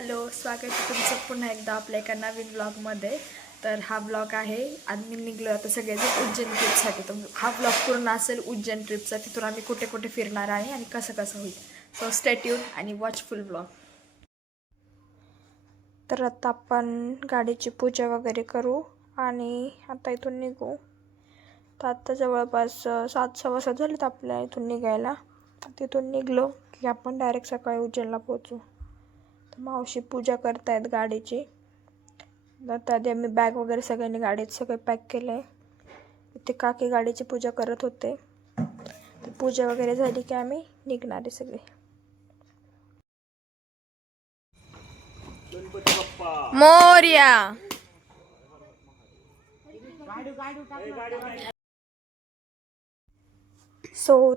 Hello, स्वागत आहे तुमचं पुन्हा एकदा आपल्या एका नवीन ब्लॉगमध्ये. तर हा ब्लॉग आहे, आम्ही निघलो आता सगळेजण उज्जैन ट्रिपसाठी. तर हा ब्लॉग पूर्ण असेल उज्जैन ट्रिपचा, तिथून आम्ही कुठे कुठे फिरणार आहे आणि कसं कसं होईल. सो स्टे ट्यून आणि वॉच फुल ब्लॉग. तर आता आपण गाडीची पूजा वगैरे करू आणि आता इथून निघू. तर आता जवळपास 7:15 झालेत आपल्या इथून निघायला. तिथून निघलो की आपण डायरेक्ट सकाळी उज्जैनला पोहोचू. तर मावशी पूजा करतायत गाडीची. तर आधी आम्ही बॅग वगैरे सगळ्यांनी गाडीत सगळे पॅक केलं आहे. इथे काकी गाडीची पूजा करत होते. तर पूजा वगैरे झाली की आम्ही निघणार आहे सगळे. मोरया.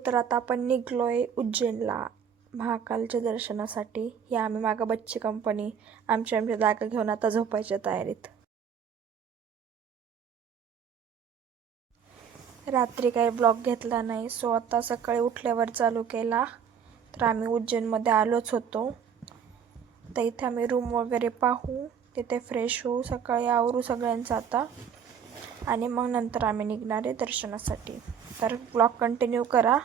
तर आता आपण निघलोय उज्जैनला महाकालच्या दर्शनासाठी. ही आम्ही मागं बच्ची कंपनी आमच्या जागा घेऊन आता झोपायच्या तयारीत. रात्री काही ब्लॉग घेतला नाही, सो आता सकाळी उठल्यावर चालू केला. तर आम्ही उज्जैनमध्ये आलोच होतो. तर इथे आम्ही रूम वगैरे पाहू, तिथे फ्रेश होऊ, सकाळी आवरू सगळ्यांचं आता आणि मग नंतर आम्ही निघणार आहे दर्शनासाठी. तर ब्लॉग कंटिन्यू करा,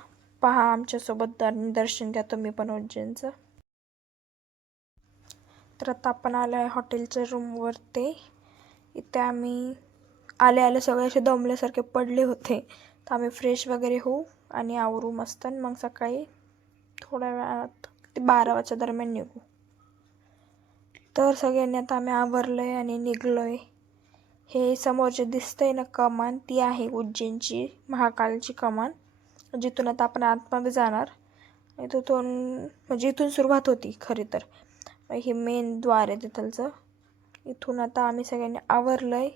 पहा आमच्यासोबत दर्शन घ्या तुम्ही पण उज्जैनचं. तर आता आपण आलो आहे हॉटेलच्या रूमवरती. इथे आम्ही आले सगळे असे दमल्यासारखे पडले होते. तर आम्ही फ्रेश वगैरे होऊ आणि आवरू मस्त, मग सकाळी थोड्या वेळात 12 वाजच्या दरम्यान निघू. तर सगळ्यांनी आता आम्ही आवरलो आहे आणि निघलो आहे. हे समोर जे दिसतंय ना कमान, ती आहे उज्जैनची महाकालची कमान, जिथून आता आपण आतमध्ये जाणार. तिथून म्हणजे इथून सुरुवात होती खरी तर. हे मेन द्वार आहे तिथलचं. इथून आता आम्ही सगळ्यांनी आवरलं आहे,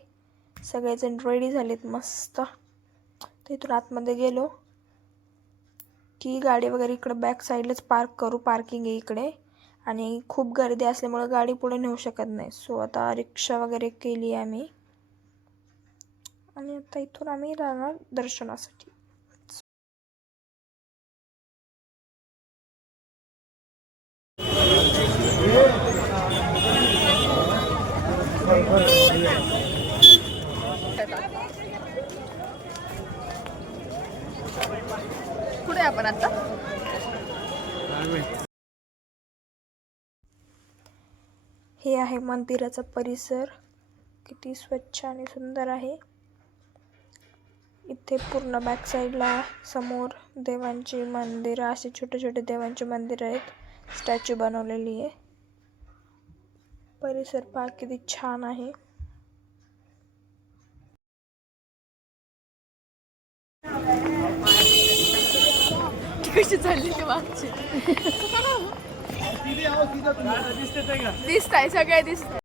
सगळेजण रेडी झालेत मस्त. तर इथून आतमध्ये गेलो की गाडी वगैरे इकडे बॅक साईडलाच पार्क करू, पार्किंग आहे इकडे. आणि खूप गर्दी असल्यामुळे गाडी पुढे नेऊ शकत नाही, सो आता रिक्षा वगैरे केली आम्ही आणि आता इथून आम्ही जाणार दर्शनासाठी. कुठे आपण आता? हे आहे मंदिराचा परिसर, किती स्वच्छ आणि सुंदर आहे. इथे पूर्ण बॅक साईडला समोर देवांची मंदिरं, असे छोटे छोटे देवांचे मंदिर आहेत, स्टॅच्यू बनवलेली आहे. परिसर पहा किती छान आहे. कशी चालली ती मागची? दिसताय सगळे दिसत.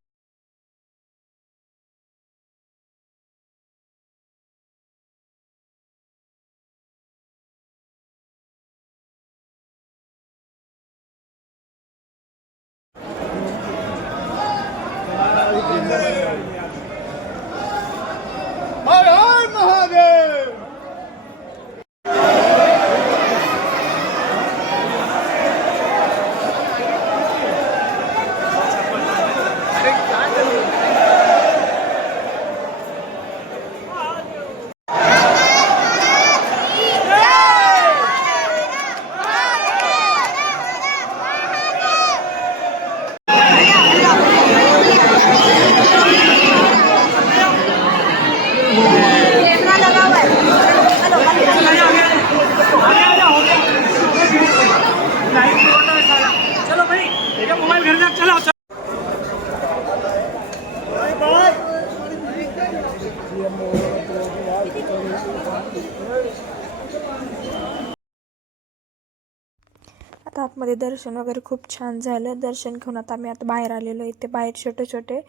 आता आतमध्ये दर्शन वगैरे खूप छान झालं. दर्शन घेऊन आता आम्ही बाहेर आलेलो. इथे बाहेर छोटे छोटे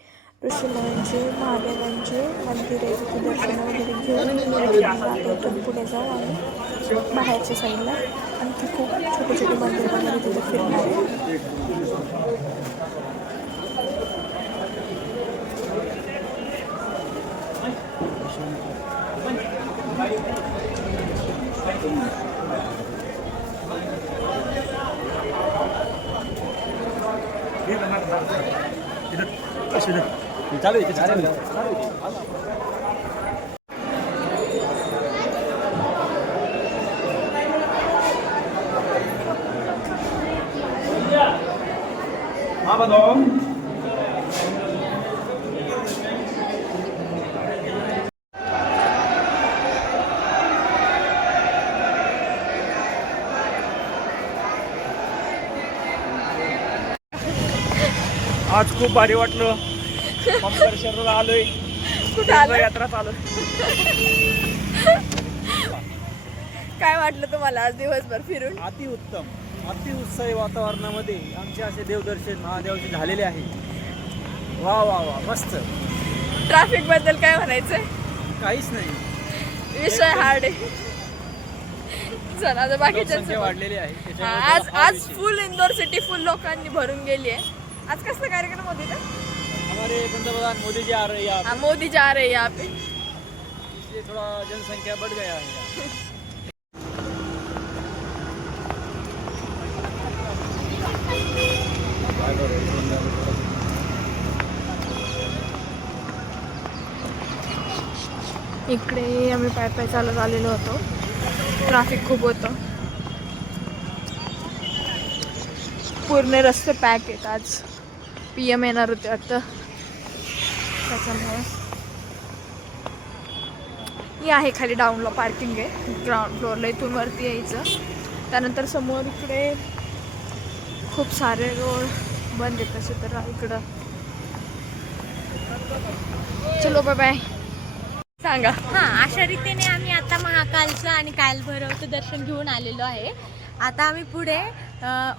ऋषीमुनींचे, महादेवांचे मंदिर आहे, तिथे दर्शन वगैरे घेऊन आता इथून पुढे जाऊ आणि बाहेरच्या साईडला आणखी खूप छोटे छोटे मंदिर वगैरे तिथे फिरणार आहे. चालू आहे चालू आहे. आज खूप भारी वाटलं. ओंकारेश्वरला आलोय. कुठं आलं? यात्रा चालू. काय वाटलं तुम्हाला आज दिवसभर फिरून? अतिउत्तम, अतिउत्साही वातावरणामध्ये आमचे असे देवदर्शन महादेवाचे झालेले आहे. वा वा वा मस्त. ट्रॅफिक बद्दल काय म्हणायचंय? काहीच नाही, विषय हार्ड आहे. चला आता बाकीच्या संख्या वाढलेली आहे त्याच्यामुळे आज त्याला फार आज विषय. फुल इंदोर सिटी फुल लोकांनी भरून गेली आहे. आज कसला कार्यक्रम होता इथं? हमारे पंतप्रधान मोदी जी आ रहे हैं यहाँ हाँ, मोदी जा रहे हैं यहाँ पे. पे, इसलिए थोड़ा जनसंख्या बढ़ गया है यहाँ. इकडे आम्ही पाय पाय चालत आलेलो होतो. ट्रॅफिक खूप होतं. पूर्ण रस्ते पॅक आहेत. आज PM येणार होते वाटतं, त्याच्यामुळे. ही आहे खाली डाऊनला पार्किंग आहे. ग्राउंड फ्लोअरला इथून वरती यायचं. त्यानंतर समोर इकडे खूप सारे रोड बंद आहेत तसे तर. इकडं चलो बाय बाय. सांगा. हां, अशा रीतीने आम्ही आता महाकालचं आणि कालभैरवचं दर्शन घेऊन आलेलो आहे. आता आम्ही पुढे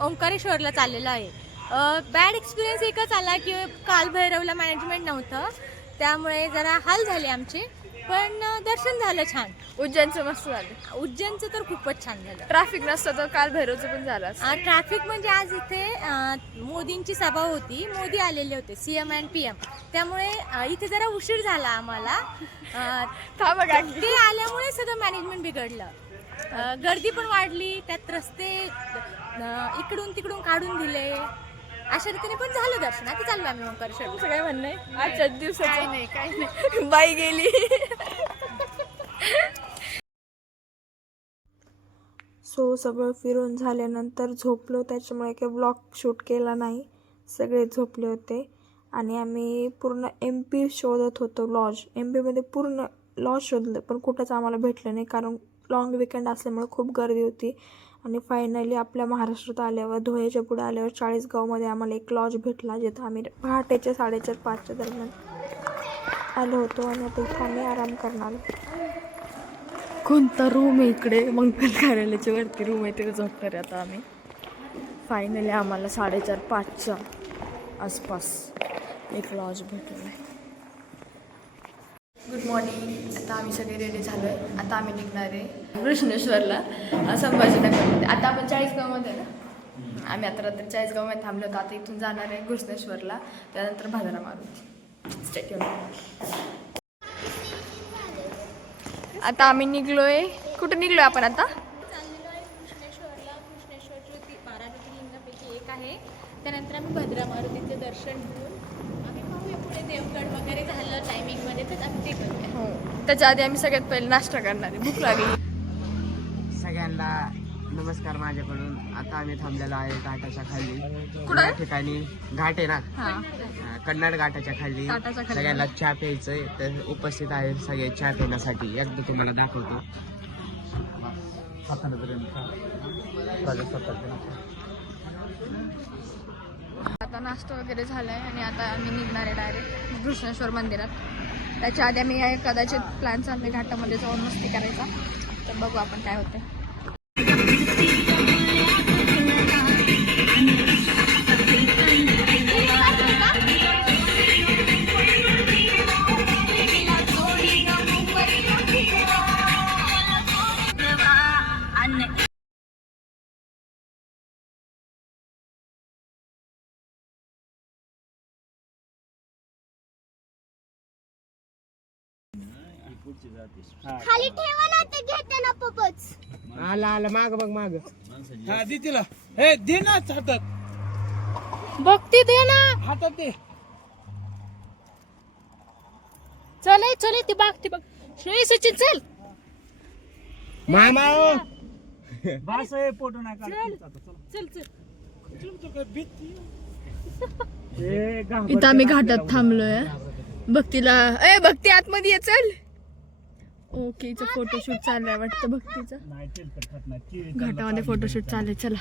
ओंकारेश्वरला चाललेलो आहे. बॅड एक्सपिरियन्स एकच आला की कालभैरवला मॅनेजमेंट नव्हतं, त्यामुळे जरा हाल झाले आमचे, पण दर्शन झालं छान. उज्जैनचं मस्त झालं. उज्जैनचं तर खूपच छान झालं. ट्रॅफिक नसतं तर काल भैरवचं पण झालं असतं. ट्रॅफिक म्हणजे आज इथे मोदींची सभा होती. मोदी आलेले होते, CM अँड PM, त्यामुळे इथे जरा उशीर झाला आम्हाला. ते आल्यामुळे सगळं मॅनेजमेंट बिघडलं. गर्दी पण वाढली, त्यात रस्ते इकडून तिकडून काढून दिले. अशा रीतीने पण झालं दर्शन. आता चाललो आम्ही ओंकारेश्वर. तुमचं काय म्हणणं आहे? आजच्याच दिवसात काय नाही बाई गेली. सो सगळं फिरून झाल्यानंतर झोपलो, त्याच्यामुळे काही ब्लॉग शूट केला नाही. सगळे झोपले होते आणि आम्ही पूर्ण MP शोधत होतो. लॉज MPमध्ये पूर्ण लॉज शोधलं, पण कुठंच आम्हाला भेटलं नाही, कारण लॉंग विकेंड असल्यामुळे खूप गर्दी होती. आणि फायनली आपल्या महाराष्ट्रात आल्यावर, धुळ्याच्या पुढे आल्यावर चाळीसगावमध्ये आम्हाला एक लॉज भेटला, जिथं आम्ही पहाटेच्या 4:30-5च्या दरम्यान आलो होतो. आणि आता इथं आम्ही आराम करणार. कोणता रूम आहे इकडे? मंगल कार्यालयाच्या वरती रूम आहे, तिथे झोपणार आहे आता आम्ही. फायनली आम्हाला 4:30-5च्या आसपास एक लॉज भेटलेला आहे. Good morning. आता आम्ही सगळे रेडी झालो आहे. आता आम्ही निघणार आहे कृष्णेश्वरला, संभाजीनगरमध्ये. आता आपण चाळीसगावमध्ये ना, आम्ही आता रात्री चाळीसगावमध्ये थांबलो होतो. आता इथून जाणार आहे कृष्णेश्वरला, त्यानंतर भादरा मारुती स्टेडियम. आता आम्ही निघलोय. कुठं निघलोय आपण आता? चाललेलो आहे कृष्णेश्वरला. कृष्णेश्वरची 12 ज्योतिर्लिंगापैकी एक आहे. त्यानंतर आम्ही भद्रा मारुतीचे दर्शन घेऊन आम्ही पाहूया पुढे देवगड वगैरे झालं टायमिंगमध्ये, तर आम्ही ते करूया. हो, त्याच्या आधी आम्ही सगळ्यात पहिले नाश्ता करणार आहे. भूक लागली. सगळ्यांना नमस्कार माझ्याकडून. आता आम्ही थांबलेलो आहे घाटाच्या खाली. कुठं? या ठिकाणी घाट आहे ना, हां, कन्नड घाटाच्या खाली. घाटाच्या खाली. सगळ्यांना चहा प्यायचंय, तर उपस्थित आहे सगळे चहा पिण्यासाठी. एकदा तुम्हाला दाखवतो. आता नाश्ता वगैरे झालाय आणि आता आम्ही निघणार आहे डायरेक्ट कृष्णेश्वर मंदिरात. त्याच्या आधी आम्ही कदाचित प्लॅन चालले घाटामध्ये जाऊन मस्ती करायचा, तर बघू आपण काय होते. खाली ठेवा ना, ते घेते ना पपच. आला आला माग बघ माग. हा दे तिला. हे दे ना हातात. भक्ती दे ना. हातात दे. चल ती बघ श्रेय सचिन चल. मामा बस आहे, फोटो नाही काढायचा आता, चला. चल इथं आम्ही घाटात थांबलोय. भक्तीला भक्ती आतमध्ये ये चल. ओके, इथं फोटोशूट चाललाय वाटतं भक्तीचं. घाटामध्ये फोटोशूट चाललंय. चला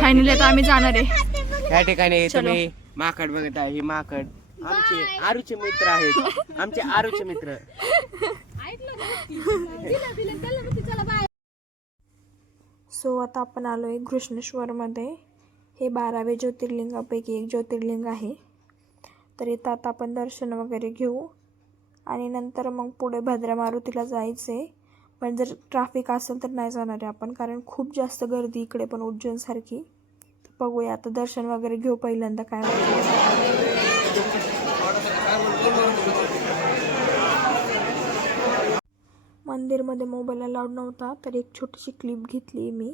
फायनली आता आम्ही जाणार आहे. या ठिकाणी तुम्ही माकड बघत आहे. ही माकड आमचे आरूचे मित्र आहेत. आमचे आरूचे मित्र. सो आता आपण आलोय घृष्णेश्वरमध्ये. हे 12वे ज्योतिर्लिंगापैकी एक ज्योतिर्लिंग आहे. तर इथं आता आपण दर्शन वगैरे घेऊ आणि नंतर मग पुढे भद्रा मारुतीला जायचे. पण जर ट्रॅफिक असेल तर नाही जाणार आहे आपण, कारण खूप जास्त गर्दी इकडे पण उज्जैनसारखी. तर बघूया आता, दर्शन वगैरे घेऊ पहिल्यांदा काय होतं. मंदिरमध्ये मोबाईल अलाउड नव्हता, तर एक छोटीशी क्लिप घेतली मी.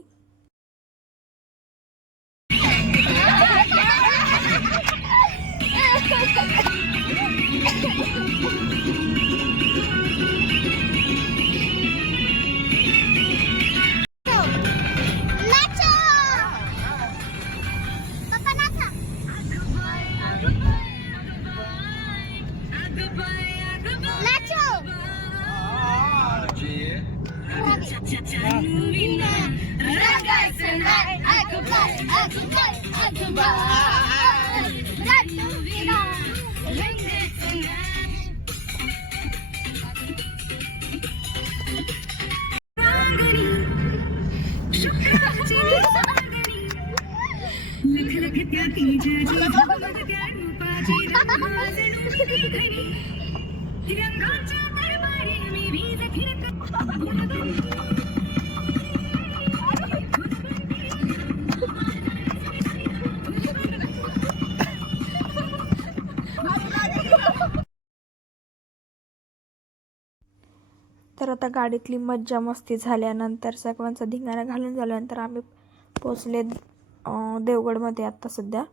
तर आता गाडीतली मज्जा मस्ती झाल्यानंतर सर्वांचा धिंगाणा घालून झाल्यानंतर आम्ही पोचले देवगडमध्ये. आता सध्या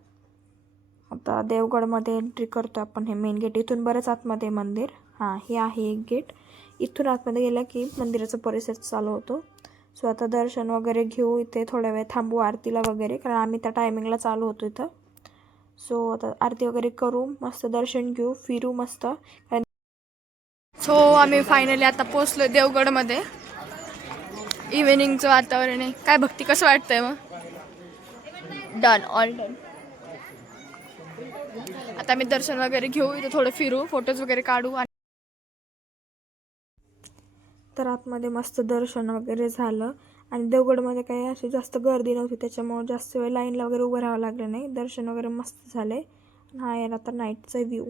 देवगडमध्ये एंट्री करतो आपण. हे मेन गेट इथून बरंच आतमध्ये मंदिर. हे आहे एक गेट. इथून आतमध्ये गेलं की मंदिराचा परिसर चालू होतो. सो आता दर्शन वगैरे घेऊ. इथे थोड्या वेळ थांबू आरतीला वगैरे, कारण आम्ही त्या टायमिंगला चालू होतो इथं. सो आता आरती वगैरे करू, मस्त दर्शन घेऊ, फिरू मस्त. सो आम्ही फायनली आता पोचलो देवगडमध्ये. इव्हिनिंगचं वातावरण आहे. काय भक्ती, कसं वाटतंय मग? Done, all done. आता आम्ही दर्शन वगैरे घेऊ, इथं थोडं फिरू, फोटोज वगैरे काढू. तर आतमध्ये मस्त दर्शन वगैरे झालं आणि देवगडमध्ये काही अशी जास्त गर्दी नव्हती, त्याच्यामुळे जास्त वेळ लाईनला वगैरे उभं राहावं लागलं नाही. दर्शन वगैरे मस्त झाले. हा यार आता नाईटचा व्ह्यू.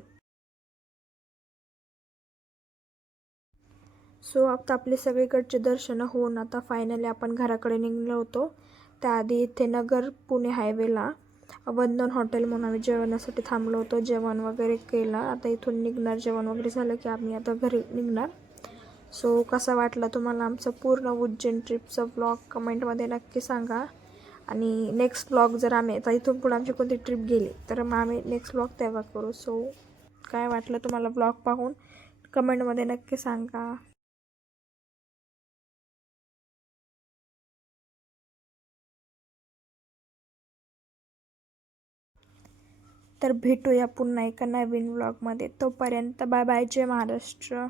सो आता आपले सगळीकडचे दर्शन होऊन आता फायनली आपण घराकडे निघलो होतो. त्याआधी इथे नगर पुणे हायवेला वंदन हॉटेल म्हणून आम्ही जेवणासाठी थांबलो होतो. जेवण वगैरे केलं. आता इथून निघणार. जेवण वगैरे झालं की आम्ही आता घरी निघणार. सो कसा वाटला तुम्हाला आमचा पूर्ण उज्जैन ट्रिपचा ब्लॉग कमेंटमध्ये नक्की सांगा. आणि नेक्स्ट ब्लॉग जर आम्ही आता इथून पुढे आमची कोणती ट्रिप गेली तर मग आम्ही नेक्स्ट ब्लॉग तेव्हा करू. सो काय वाटलं तुम्हाला ब्लॉग पाहून कमेंटमध्ये नक्की सांगा. तर भेटूया पुन्हा एका नवीन व्लॉगमध्ये. तोपर्यंत बाय बाय. जय महाराष्ट्र.